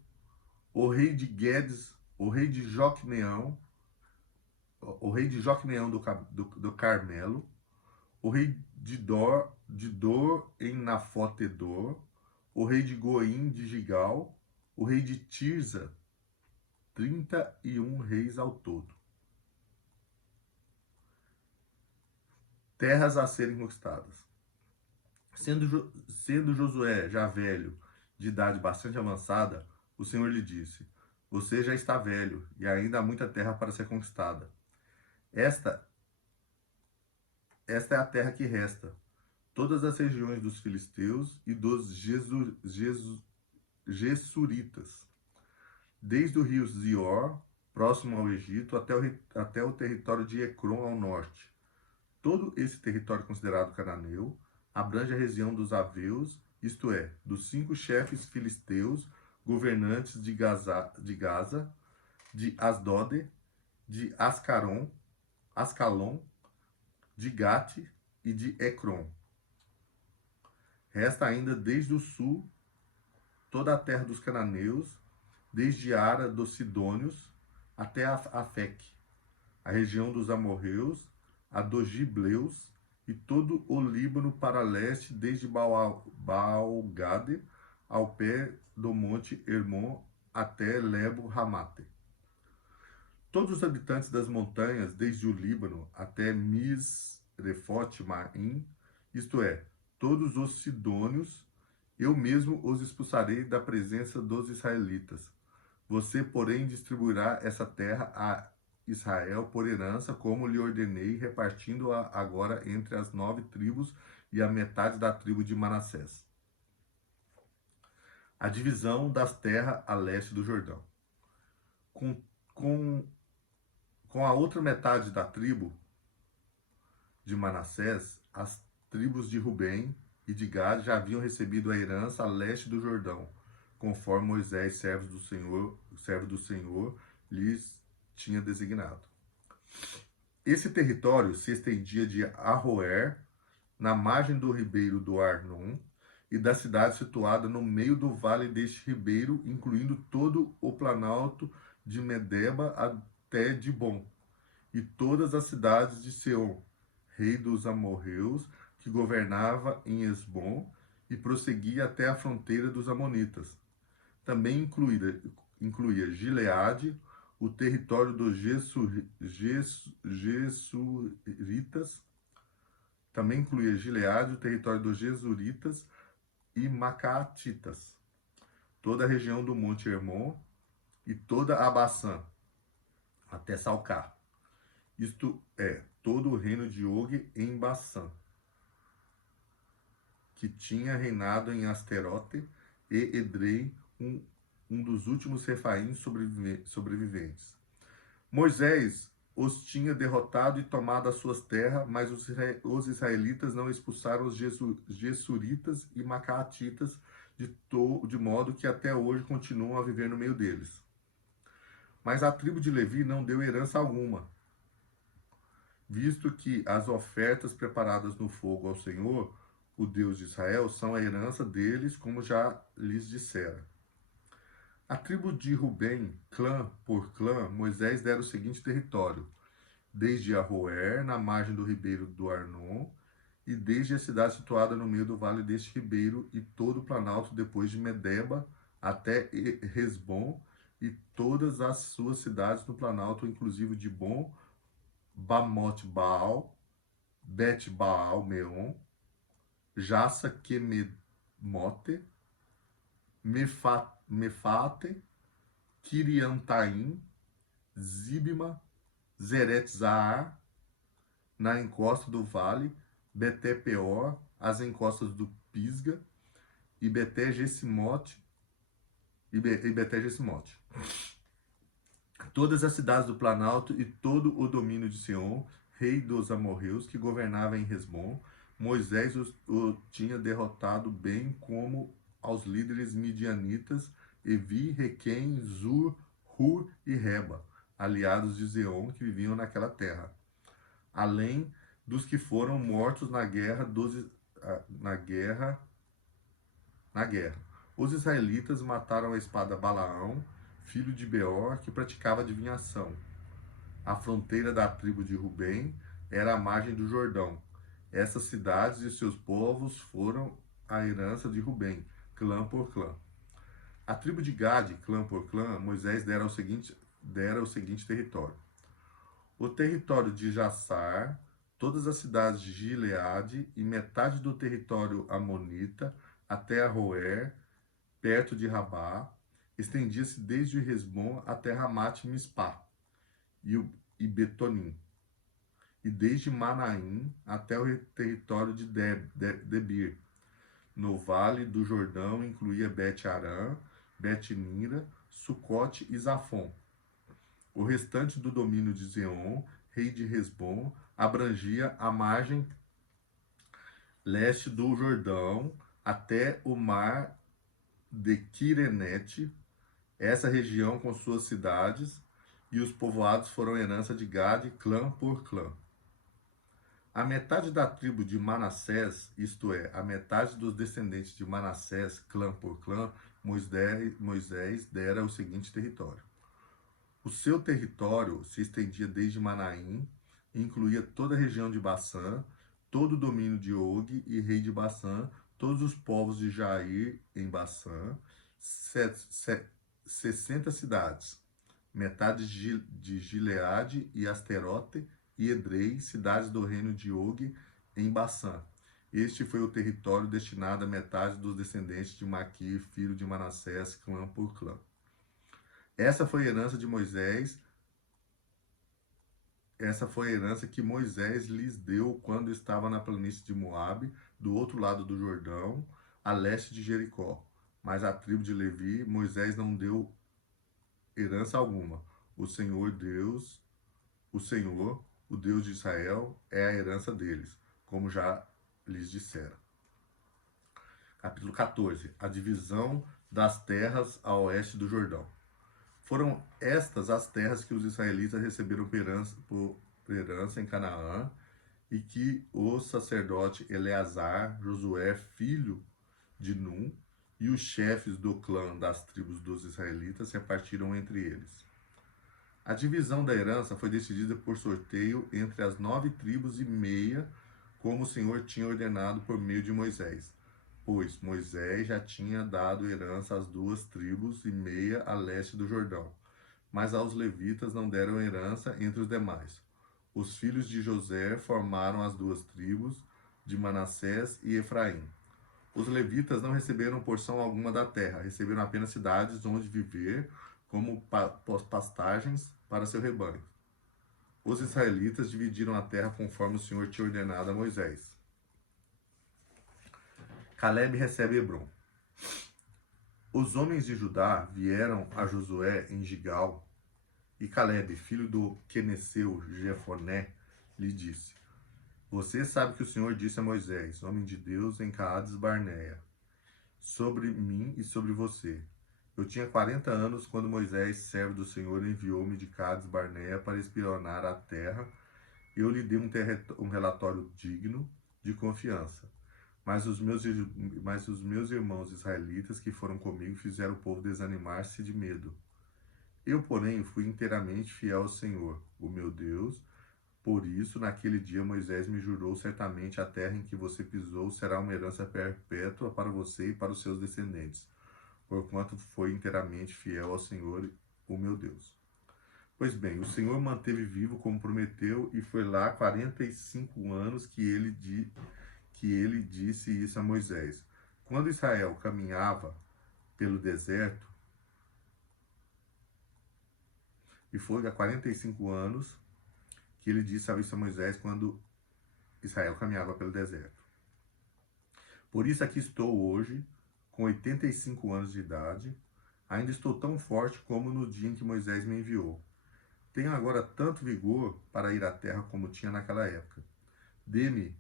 o rei de Guedes, o rei de Jocneão, do Carmelo, o rei de Dor em Nafotedor, o rei de Goim de Gigal, o rei de Tirza, 31 reis ao todo. Terras a serem conquistadas. Sendo Josué já velho, de idade bastante avançada, o Senhor lhe disse: Você já está velho, e ainda há muita terra para ser conquistada. Esta é a terra que resta, todas as regiões dos filisteus e dos Gessuritas, desde o rio Zior, próximo ao Egito, até o território de Ecrom ao norte. Todo esse território considerado cananeu abrange a região dos Aveus, isto é, dos 5 chefes filisteus, governantes de Gaza, de Asdode, de Ascalon, de Gate e de Ecrom. Resta ainda desde o sul toda a terra dos cananeus, desde Ara dos Sidônios até Afec, a região dos amorreus, a dos gibleus e todo o Líbano para leste, desde Baal-Gade ao pé do monte Hermon até Lebo-Hamate. Todos os habitantes das montanhas, desde o Líbano até Misrefote-Maim, isto é, todos os sidônios, eu mesmo os expulsarei da presença dos israelitas. Você, porém, distribuirá essa terra a Israel por herança, como lhe ordenei, repartindo-a agora entre as 9 tribos e a metade da tribo de Manassés. A divisão das terras a leste do Jordão. Com a outra metade da tribo de Manassés, as tribos de Rubem e de Gad já haviam recebido a herança a leste do Jordão, conforme Moisés, servo do Senhor, lhes tinha designado. Esse território se estendia de Aroer, na margem do ribeiro do Arnon, e da cidade situada no meio do vale deste ribeiro, incluindo todo o planalto de Medeba até Dibon, e todas as cidades de Seom, rei dos amorreus, que governava em Esbom, e prosseguia até a fronteira dos amonitas. Também incluía Gileade, o território dos Gessuritas, também incluía Gileade, o território dos Gessuritas e Macaatitas, toda a região do Monte Hermon e toda a Baçã, até Salcar. Isto é, todo o reino de Og em Baçã, que tinha reinado em Asterote, e Edrei, um dos últimos refaíns sobreviventes. Moisés os tinha derrotado e tomado as suas terras, mas os israelitas não expulsaram os Gessuritas e Macaatitas, de modo que até hoje continuam a viver no meio deles. Mas a tribo de Levi não deu herança alguma, visto que as ofertas preparadas no fogo ao Senhor, o Deus de Israel, são a herança deles, como já lhes dissera. A tribo de Rubem, clã por clã, Moisés dera o seguinte território: desde Aroer, na margem do ribeiro do Arnon, e desde a cidade situada no meio do vale deste ribeiro, e todo o planalto depois de Medeba, até Resbom, e todas as suas cidades no planalto, inclusive de Bamot Baal, Bet Baal Meon, Jassa Kememote, Mefate, Kiriantaim, Zibima, Zeret-Zahar, na encosta do vale, Beté-Peor, as encostas do Pisga, e Beté-Gesimote, todas as cidades do Planalto e todo o domínio de Seom, rei dos amorreus, que governava em Hesbom. Moisés o tinha derrotado, bem como aos líderes midianitas, Evi, Requem, Zur, Hur e Reba, aliados de Zeon, que viviam naquela terra, além dos que foram mortos na guerra. Os israelitas mataram a espada Balaão, filho de Beor, que praticava adivinhação. A fronteira da tribo de Rubem era a margem do Jordão. Essas cidades e seus povos foram a herança de Rubem, clã por clã. A tribo de Gade, clã por clã, Moisés dera o seguinte território: o território de Jassar, todas as cidades de Gileade e metade do território amonita até Aroer, perto de Rabá, estendia-se desde Hesbom até Ramat-Mispá e Betonim, e desde Manaim até o território de Debir. No vale do Jordão incluía Bet-Arã, Bet-Nira, Sucote e Zafon. O restante do domínio de Zeon, rei de Hesbom, abrangia a margem leste do Jordão até o mar de Quirenete, essa região com suas cidades, e os povoados foram herança de Gade, clã por clã. A metade da tribo de Manassés, isto é, a metade dos descendentes de Manassés, clã por clã, Moisés dera o seguinte território: o seu território se estendia desde Manaim, e incluía toda a região de Bassã, todo o domínio de Og e rei de Bassã, todos os povos de Jair em Bassã, 60 cidades, metade de Gileade e Asterote e Edrei, cidades do reino de Og em Bassã. Este foi o território destinado à metade dos descendentes de Maquir, filho de Manassés, clã por clã. Essa foi a herança de Moisés. Essa foi a herança que Moisés lhes deu quando estava na planície de Moabe, do outro lado do Jordão, a leste de Jericó. Mas à tribo de Levi, Moisés não deu herança alguma. O Senhor, o Deus de Israel, é a herança deles, como já lhes dissera. Capítulo 14. A divisão das terras a oeste do Jordão. Foram estas as terras que os israelitas receberam por herança em Canaã, e que o sacerdote Eleazar, Josué, filho de Num, e os chefes do clã das tribos dos israelitas repartiram entre eles. A divisão da herança foi decidida por sorteio entre as 9 tribos e meia, como o Senhor tinha ordenado por meio de Moisés, pois Moisés já tinha dado herança às 2 tribos e meia a leste do Jordão, mas aos levitas não deram herança entre os demais. Os filhos de José formaram as 2 tribos de Manassés e Efraim. Os levitas não receberam porção alguma da terra, receberam apenas cidades onde viver, como pastagens para seu rebanho. Os israelitas dividiram a terra conforme o Senhor tinha ordenado a Moisés. Caleb recebe Hebrom. Os homens de Judá vieram a Josué em Gigal, e Caleb, filho do Queneceu Jefoné, lhe disse: você sabe que o Senhor disse a Moisés, homem de Deus, em Cades Barneia, sobre mim e sobre você. Eu tinha 40 anos quando Moisés, servo do Senhor, enviou-me de Cades Barneia para espionar a terra. Eu lhe dei um relatório digno de confiança. Mas os meus irmãos israelitas que foram comigo fizeram o povo desanimar-se de medo. Eu, porém, fui inteiramente fiel ao Senhor, o meu Deus. Por isso, naquele dia, Moisés me jurou: certamente a terra em que você pisou será uma herança perpétua para você e para os seus descendentes, porquanto foi inteiramente fiel ao Senhor, o meu Deus. Pois bem, o Senhor manteve vivo como prometeu, e foi lá 45 anos que ele disse isso a Moisés. Quando Israel caminhava pelo deserto, e foi há 45 anos que ele disse isso a Moisés quando Israel caminhava pelo deserto. Por isso aqui estou hoje, com 85 anos de idade, ainda estou tão forte como no dia em que Moisés me enviou. Tenho agora tanto vigor para ir à terra como tinha naquela época. Dê-me,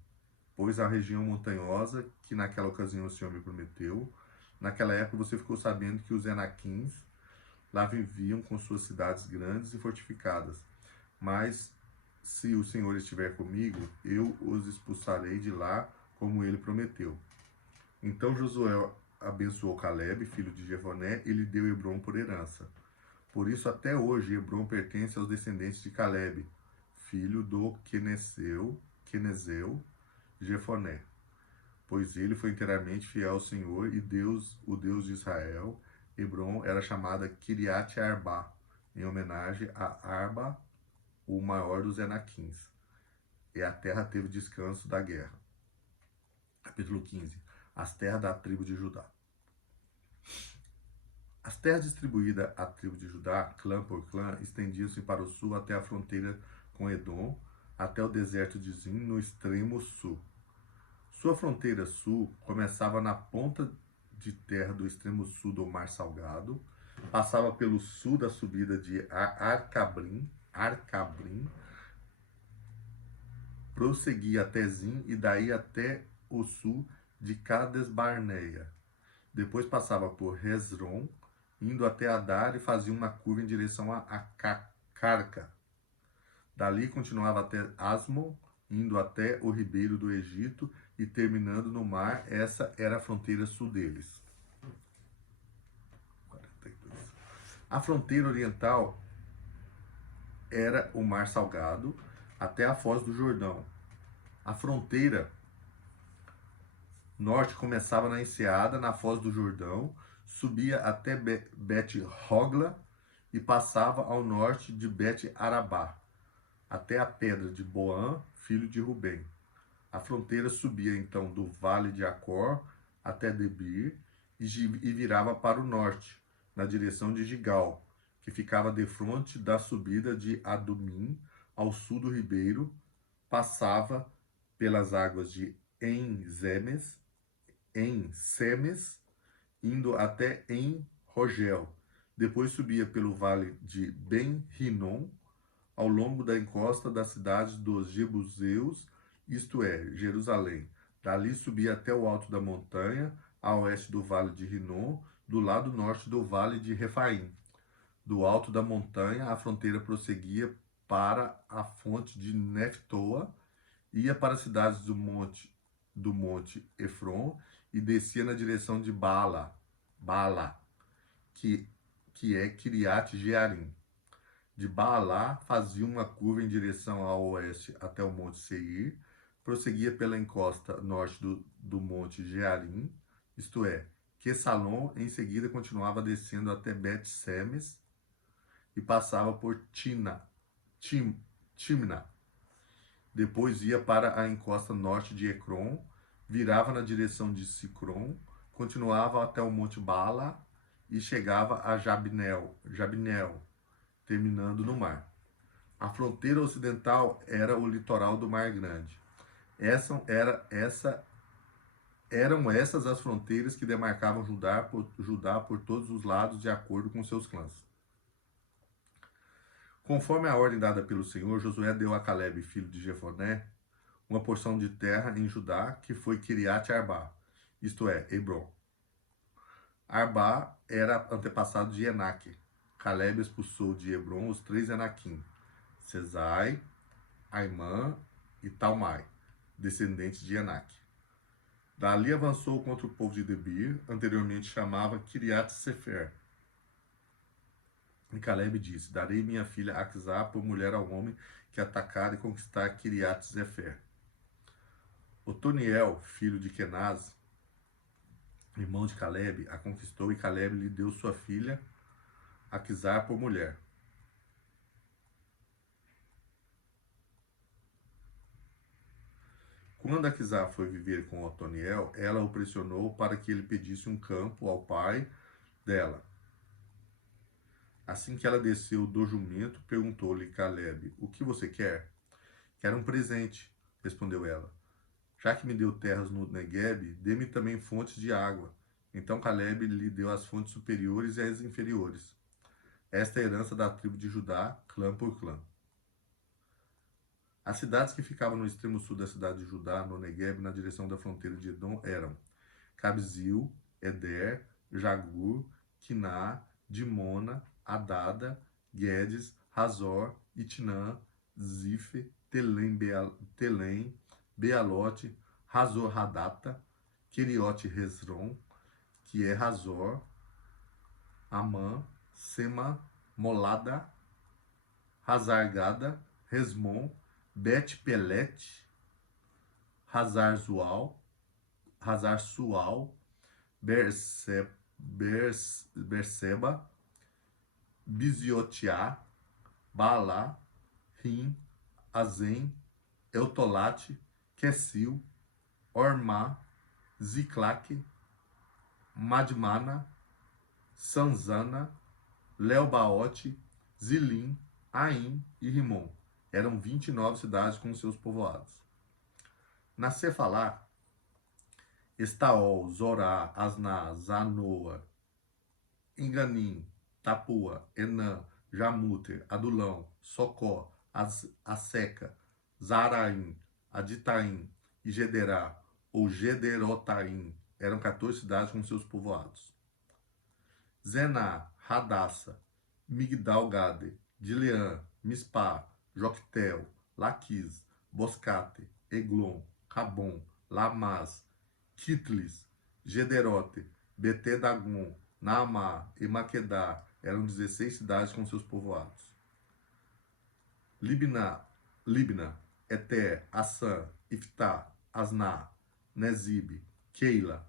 pois, a região montanhosa que naquela ocasião o Senhor me prometeu. Naquela época você ficou sabendo que os Enaquins lá viviam com suas cidades grandes e fortificadas. Mas se o Senhor estiver comigo, eu os expulsarei de lá, como ele prometeu. Então Josué abençoou Calebe, filho de Jefoné, e lhe deu Hebrom por herança. Por isso até hoje Hebrom pertence aos descendentes de Calebe, filho do Quenezeu Jefoné, pois ele foi inteiramente fiel ao Senhor e Deus, o Deus de Israel. Hebrom era chamada Kiriat Arba, em homenagem a Arba, o maior dos Enaquins. E a terra teve descanso da guerra. Capítulo 15. As terras da tribo de Judá. As terras distribuídas à tribo de Judá, clã por clã, estendiam-se para o sul até a fronteira com Edom, até o deserto de Zin, no extremo sul. Sua fronteira sul começava na ponta de terra do extremo sul do Mar Salgado, passava pelo sul da subida de Arcabrim, prosseguia até Zin e daí até o sul de Cades Barneia. Depois passava por Hezron, indo até Adar e fazia uma curva em direção a Carca. Dali continuava até Asmon, indo até o ribeiro do Egito e terminando no mar. Essa era a fronteira sul deles. 42. A fronteira oriental era o Mar Salgado até a Foz do Jordão. A fronteira norte começava na enseada, na Foz do Jordão, subia até Bet-Hogla e passava ao norte de Bet-Arabá, até a pedra de Boã, filho de Rubem. A fronteira subia então do vale de Acor até Debir e virava para o norte, na direção de Gigal, que ficava defronte da subida de Adumim, ao sul do ribeiro, passava pelas águas de En-Semes, indo até En-Rogel. Depois subia pelo vale de Ben-Rinom, ao longo da encosta das cidades dos Jebuseus, isto é, Jerusalém. Dali subia até o alto da montanha, a oeste do vale de Rinom, do lado norte do vale de Refaim. Do alto da montanha, a fronteira prosseguia para a fonte de Neftoa, ia para as cidades do monte Efron e descia na direção de Baala, que é Kiriat Jearim. De Baalá fazia uma curva em direção ao oeste até o Monte Seir, prosseguia pela encosta norte do Monte Jearim, isto é, Quesalon, em seguida continuava descendo até Bet-Semes e passava por Timna. Depois ia para a encosta norte de Ecrom, virava na direção de Sicrom, continuava até o Monte Bala e chegava a Jabneel, terminando no mar. A fronteira ocidental era o litoral do Mar Grande. Eram essas as fronteiras que demarcavam Judá por todos os lados, de acordo com seus clãs. Conforme a ordem dada pelo Senhor, Josué deu a Calebe, filho de Jefoné, uma porção de terra em Judá, que foi Kiriat Arba, isto é, Hebrom. Arba era antepassado de Enaque. Calebe expulsou de Hebrom os 3 Enaquim, Sesai, Aimã e Talmai, descendentes de Enaque. Dali avançou contra o povo de Debir, anteriormente chamava Kiriat Sefer. E Calebe disse: darei minha filha Aquisá por mulher ao homem que atacar e conquistar Kiriat Sefer. Otoniel, filho de Kenaz, irmão de Calebe, a conquistou e Calebe lhe deu sua filha Aquisá por mulher. Quando Aquisá foi viver com Otoniel, ela o pressionou para que ele pedisse um campo ao pai dela. Assim que ela desceu do jumento, perguntou-lhe Caleb: O que você quer? Quero um presente, respondeu ela. Já que me deu terras no Negueb, dê-me também fontes de água. Então Caleb lhe deu as fontes superiores e as inferiores. Esta é a herança da tribo de Judá, clã por clã. As cidades que ficavam no extremo sul da cidade de Judá, no Negueb, na direção da fronteira de Edom, eram Cabzil, Eder, Jagur, Quiná, Dimona, Adada, Guedes, Razor, Itnã, Zife, Telém, Bealote, Razor Hadata, Keriote Hezron, que é Razor, Amã, Sema, Molada, Hazargada, Resmon, Bet Pelet, Hazar-Sual, Berseba, Biziotiá, Baalá, Rim, Azem, Eutolate, Quesil, Ormá, Ziclaque, Madmana, Sanzana, Leobaote, Zilim, Aim e Rimon. Eram 29 cidades com seus povoados. Na Cefalá, Estaol, Zorá, Asná, Zanoa, Enganim, Tapua, Enã, Jamuter, Adulão, Socó, Aseca, Zaraim, Aditaim e Gederá, ou Gederotaim, eram 14 cidades com seus povoados. Zená, Radassa, Migdal-Gade, Dileã, Mispá, Joctel, Laquis, Boscate, Eglon, Cabon, Lamaz, Kitlis, Gederote, Beté-Dagon, Naamá e Maquedá eram 16 cidades com seus povoados. Libna, Eter, Assã, Iftá, Asná, Nezib, Keila,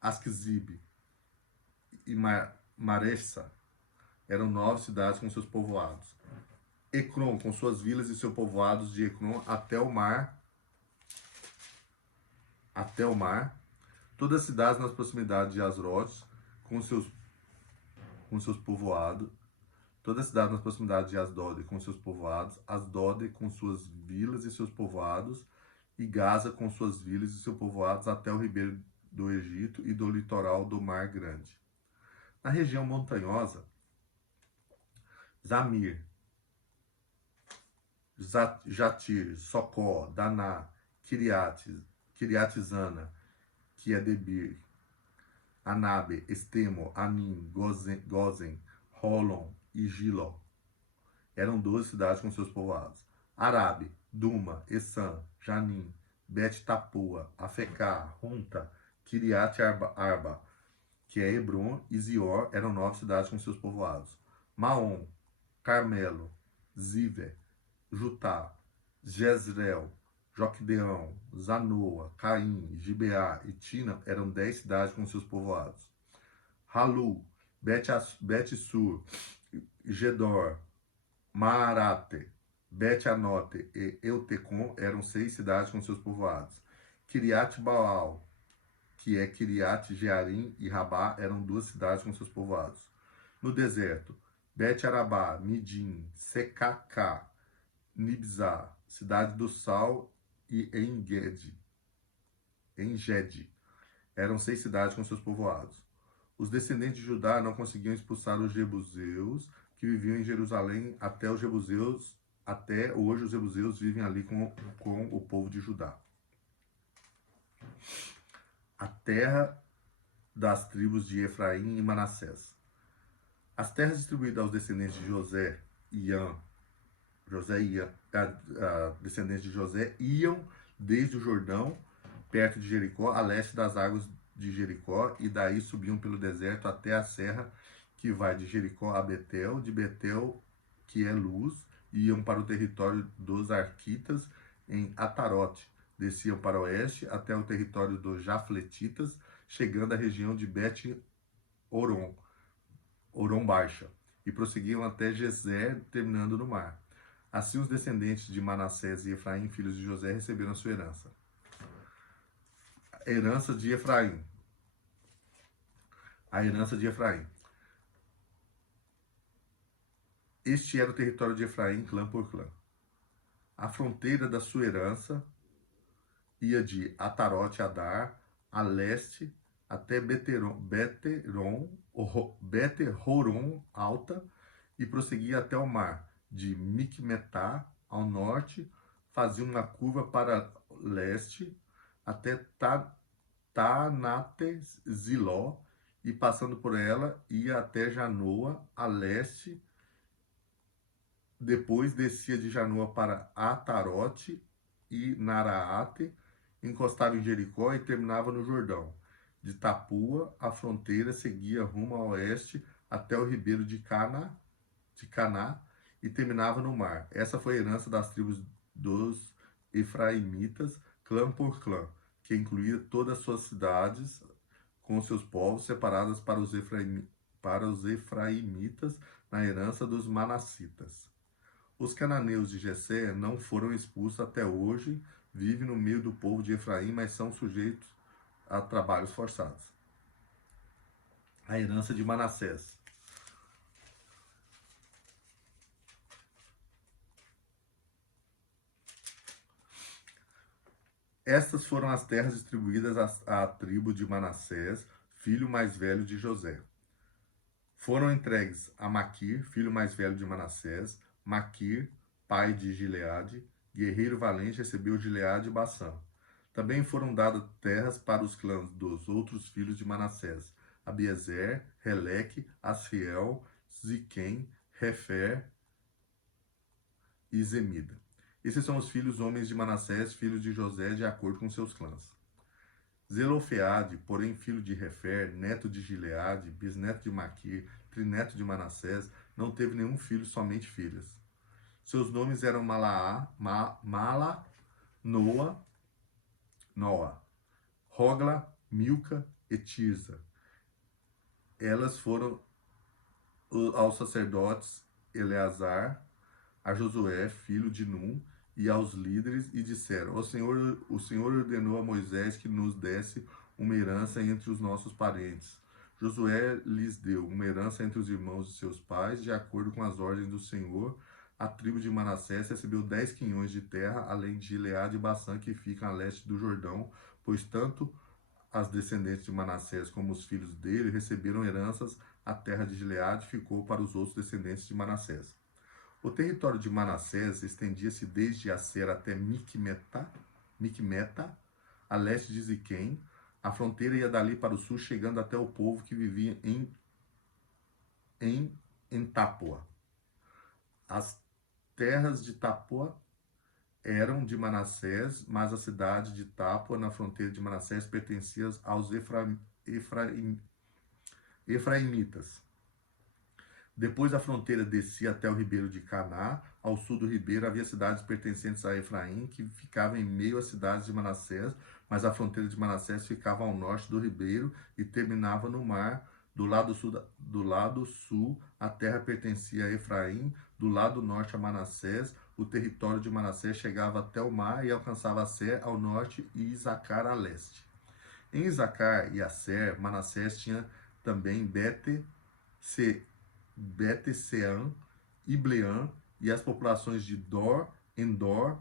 Asquizib e Maressa eram 9 cidades com seus povoados. Ecrom, com suas vilas e seus povoados de Ecrom até o mar, todas as cidades nas proximidades de Asrodes, com seus povoados, todas as cidades nas proximidades de Asdod com seus povoados, Asdod com suas vilas e seus povoados, e Gaza com suas vilas e seus povoados até o ribeiro do Egito e do litoral do Mar Grande. Na região montanhosa, Zamir, Jatir, Socó, Daná, Kiriatizana, que é Debir, Anabe, Estemo, Anim, Gozen, Holon e Giló. Eram 12 cidades com seus povoados. Arabe, Duma, Essan, Janim, Bet-Tapua, Afecá, Runta, Kiriat Arba, que é Hebron e Zior, eram 9 cidades com seus povoados. Maom, Carmelo, Ziver, Jutá, Jezreel, Joquedeão, Zanoa, Caim, Gibeá e Tina eram 10 cidades com seus povoados. Halu, Bet-Sur, Gedor, Maarate, Bet-Anote e Eutecon eram 6 cidades com seus povoados. Kiriat Baal, que é Kiriat Jearim e Rabá, eram 2 cidades com seus povoados. No deserto, Bet-Arabá, Midim, Secacá, Nibzá, Cidade do Sal e Engedi. Eram 6 cidades com seus povoados. Os descendentes de Judá não conseguiam expulsar os jebuseus que viviam em Jerusalém até hoje os jebuseus vivem ali com o povo de Judá. A terra das tribos de Efraim e Manassés. As terras distribuídas aos descendentes de José e descendentes de José iam desde o Jordão, perto de Jericó, a leste das águas de Jericó, e daí subiam pelo deserto até a serra que vai de Jericó a Betel, de Betel, que é Luz, e iam para o território dos Arquitas em Atarote, desciam para o oeste até o território dos Jafletitas, chegando à região de Bet-Oron, Oron Baixa, e prosseguiam até Gezer, terminando no mar. Assim os descendentes de Manassés e Efraim, filhos de José, receberam a sua herança. herança de Efraim. A herança de Efraim. Este era o território de Efraim, clã por clã. A fronteira da sua herança ia de Atarote Adar a leste até Bet-Horon Alta e prosseguia até o mar de Micmetá ao norte, fazia uma curva para leste até Tanate-Ziló e passando por ela ia até Janoa a leste, depois descia de Janoa para Atarote e Naraate, encostava em Jericó e terminava no Jordão. De Tapua, a fronteira seguia rumo a oeste até o ribeiro de Caná e terminava no mar. Essa foi a herança das tribos dos Efraimitas, clã por clã, que incluía todas as suas cidades com seus povos separadas para os Efraimitas na herança dos Manassitas. Os cananeus de Jessé não foram expulsos até hoje, vivem no meio do povo de Efraim, mas são sujeitos a trabalhos forçados. A herança de Manassés. Estas foram as terras distribuídas à tribo de Manassés, filho mais velho de José. Foram entregues a Maquir, filho mais velho de Manassés. Maquir, pai de Gileade, guerreiro valente, recebeu Gileade e Bassã. Também foram dadas terras para os clãs dos outros filhos de Manassés: Abiezer, Heleque, Asriel, Ziquém, Refer e Zemida. Esses são os filhos homens de Manassés, filhos de José, de acordo com seus clãs. Zelofeade, porém filho de Refer, neto de Gileade, bisneto de Maquir, trineto de Manassés, não teve nenhum filho, somente filhas. Seus nomes eram Mala, Noa, Rogla, Milca e Tirza. Elas foram aos sacerdotes Eleazar, a Josué, filho de Num, e aos líderes, e disseram: o Senhor ordenou a Moisés que nos desse uma herança entre os nossos parentes. Josué lhes deu uma herança entre os irmãos de seus pais, de acordo com as ordens do Senhor. A tribo de Manassés recebeu 10 quinhões de terra, além de Gileade e Bassã, que ficam a leste do Jordão, pois tanto as descendentes de Manassés como os filhos dele receberam heranças. A terra de Gileade ficou para os outros descendentes de Manassés. O território de Manassés estendia-se desde Aser até Micmeta, a leste de Ziquém. A fronteira ia dali para o sul, chegando até o povo que vivia em Tapua. As terras de Tapua eram de Manassés, mas a cidade de Tapua, na fronteira de Manassés, pertencia aos Efraimitas. Depois a fronteira descia até o ribeiro de Caná. Ao sul do ribeiro havia cidades pertencentes a Efraim, que ficavam em meio às cidades de Manassés, mas a fronteira de Manassés ficava ao norte do ribeiro e terminava no mar. Do lado sul, a terra pertencia a Efraim, do lado norte a Manassés. O território de Manassés chegava até o mar e alcançava Aser ao norte e Isacar a leste. Em Isacar e Aser, Manassés tinha também Bet-Sean, Ibleã e as populações de Dor, Endor,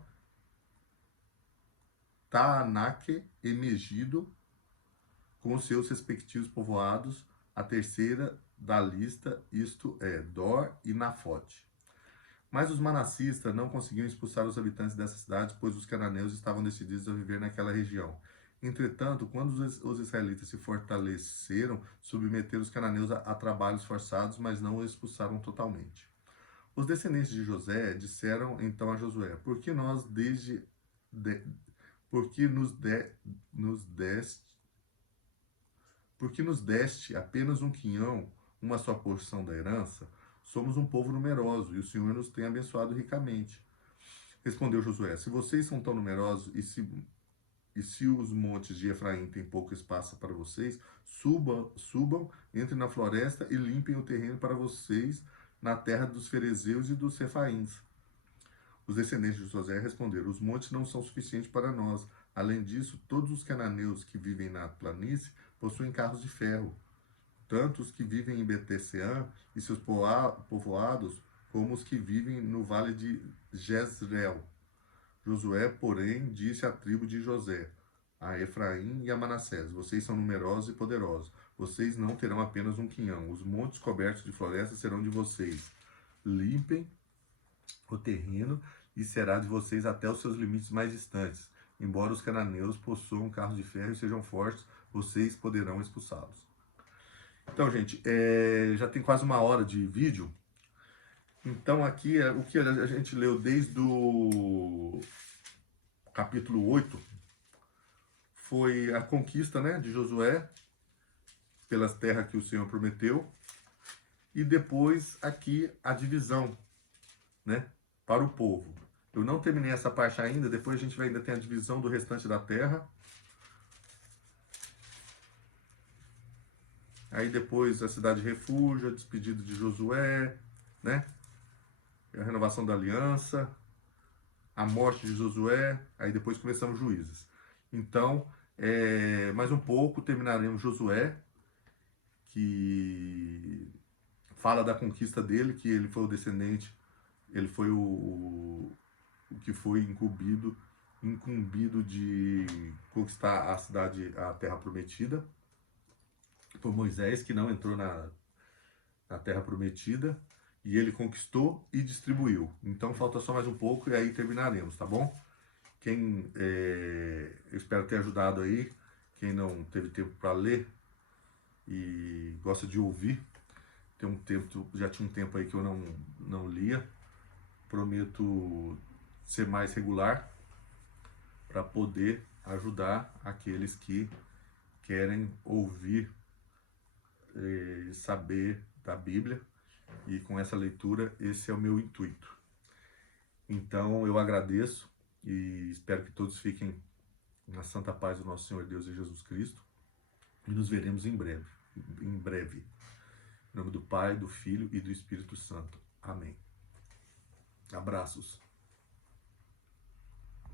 Taanaque e Megido, com seus respectivos povoados. A terceira da lista, isto é, Dor e Nafote. Mas os manassistas não conseguiam expulsar os habitantes dessas cidades, pois os cananeus estavam decididos a viver naquela região. Entretanto, quando os israelitas se fortaleceram, submeteram os cananeus a trabalhos forçados, mas não os expulsaram totalmente. Os descendentes de José disseram então a Josué: por que nos deste apenas um quinhão, uma só porção da herança? Somos um povo numeroso e o Senhor nos tem abençoado ricamente. Respondeu Josué: se vocês são tão numerosos e se os montes de Efraim têm pouco espaço para vocês, subam, entrem na floresta e limpem o terreno para vocês na terra dos ferezeus e dos refaíns. Os descendentes de José responderam: os montes não são suficientes para nós. Além disso, todos os cananeus que vivem na planície possuem carros de ferro, tanto os que vivem em Betseã e seus povoados, como os que vivem no vale de Jezreel. Josué, porém, disse à tribo de José, a Efraim e a Manassés: vocês são numerosos e poderosos. Vocês não terão apenas um quinhão. Os montes cobertos de floresta serão de vocês. Limpem o terreno e será de vocês até os seus limites mais distantes. Embora os cananeus possuam carros de ferro e sejam fortes, vocês poderão expulsá-los. Então, gente, já tem quase uma hora de vídeo. Então, aqui o que a gente leu desde o capítulo 8 foi a conquista, né, de Josué pelas terras que o Senhor prometeu. E depois aqui a divisão, né, para o povo. Eu não terminei essa parte ainda, depois a gente ainda tem a divisão do restante da terra. Aí depois a cidade de refúgio, a despedida de Josué, né? A renovação da aliança, a morte de Josué, aí depois começamos Juízes. Então, mais um pouco terminaremos Josué, que fala da conquista dele, que ele foi o descendente, ele foi o que foi incumbido de conquistar a cidade, a terra prometida. Foi Moisés que não entrou na terra prometida, e ele conquistou e distribuiu. Então falta só mais um pouco e aí terminaremos, tá bom? Eu espero ter ajudado aí, quem não teve tempo para ler e gosta de ouvir, já tinha um tempo aí que eu não lia, prometo ser mais regular para poder ajudar aqueles que querem ouvir e saber da Bíblia, e com essa leitura esse é o meu intuito. Então eu agradeço e espero que todos fiquem na santa paz do nosso Senhor Deus e Jesus Cristo, e nos veremos em breve. Em nome do Pai, do Filho e do Espírito Santo. Amém. Abraços.